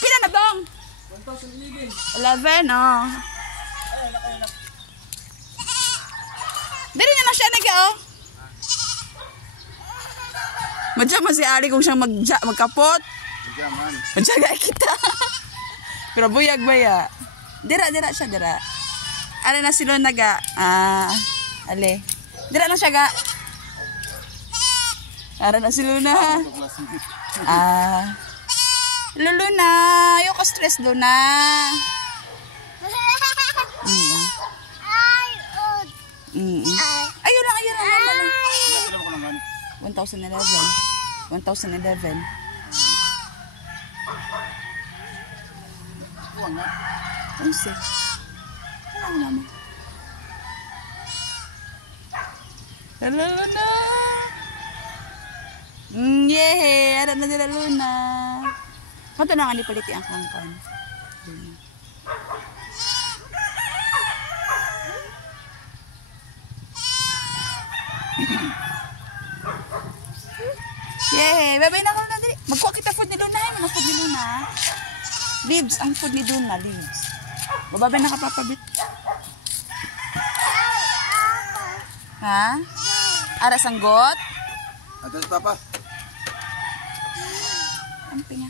Pila na bang? 11, oh. Dali na siya nag oh. Madya man si Ari kung siyang magkapot. Madya ga kita. Pero buyag ba ya? Dira siya, dira. Ari na sila naga. Ale. Dira na siya ga. Ari na sila na. Luna, ayoko stress Luna. Ayun lang. 1,011. 1,011. Ano siya? Ano naman? Hello, Luna! Yay! Alam na nila, Luna. Kanta na nga ni paliti ang kangkan. Yay! Babay na ako na dali. Magkuha kita food ni Luna. Ano food ni Luna? Leaves. Ang food ni Luna. Leaves. Babay na ka papabit. Ha? Ara sanggot? Atas papa. Ang pinga.